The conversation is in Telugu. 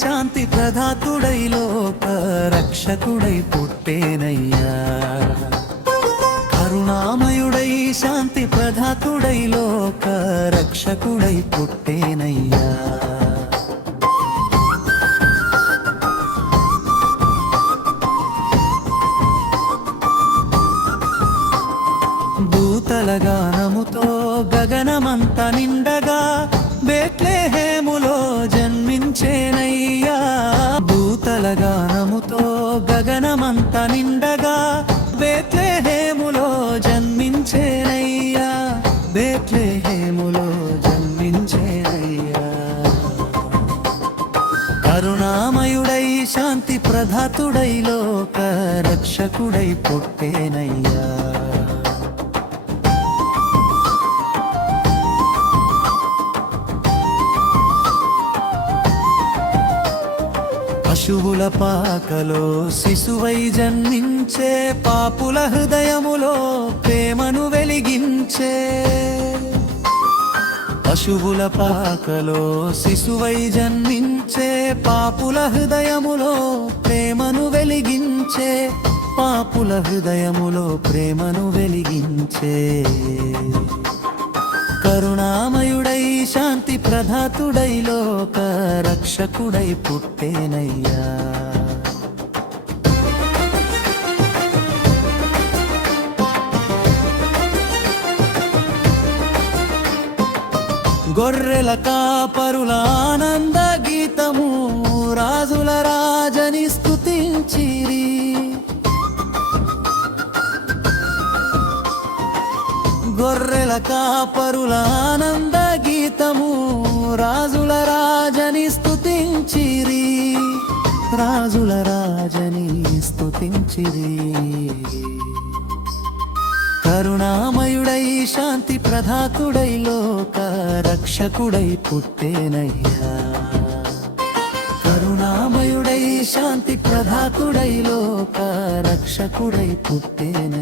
శాంతి ప్రదాతుడై లోక రక్షకుడై పుట్టేనయ్యా కరుణామయుడై శాంతి ప్రదాతుడై లోక రక్షకుడై పుట్టేనయ్యా దూతలగానముతో గగనమంత నిండగా బెత్లెహేములో జన్మించేనయ్యా దూతలగానముతో గగనమంత నిండగా బెత్లెహేములో జన్మించేనయ్యా బెత్లెహేములో జన్మించేనయ్యా కరుణామయుడై శాంతి ప్రదాతుడై లోక రక్షకుడై పుట్టేనయ్యా పశువుల పాకలో శిశువై జన్మించే పాపుల హృదయములో ప్రేమను వెలిగించే పశువుల పాకలో శిశువై జన్మించే పాపుల హృదయములో ప్రేమను వెలిగించే పాపుల హృదయములో ప్రేమను వెలిగించే కరుణామయుడై శాంతి ప్రదాతుడై లోక రక్షకుడై పుట్టేనయ్యా గొర్రెల కాపరుల ఆనంద గీతము రాజుల రాజని స్తుతించిరి గొర్రెల కాపరుల ఆనంద గీతము రాజుల రాజని స్తుతించిరి రాజుల రాజని స్తుతించిరి కరుణామయుడై శాంతి ప్రదాతుడై లోక రక్షకుడై పుట్టేనయ్యా కరుణామయుడై శాంతి ప్రదాతుడై లోక రక్షకుడై పుట్టేనయ్యా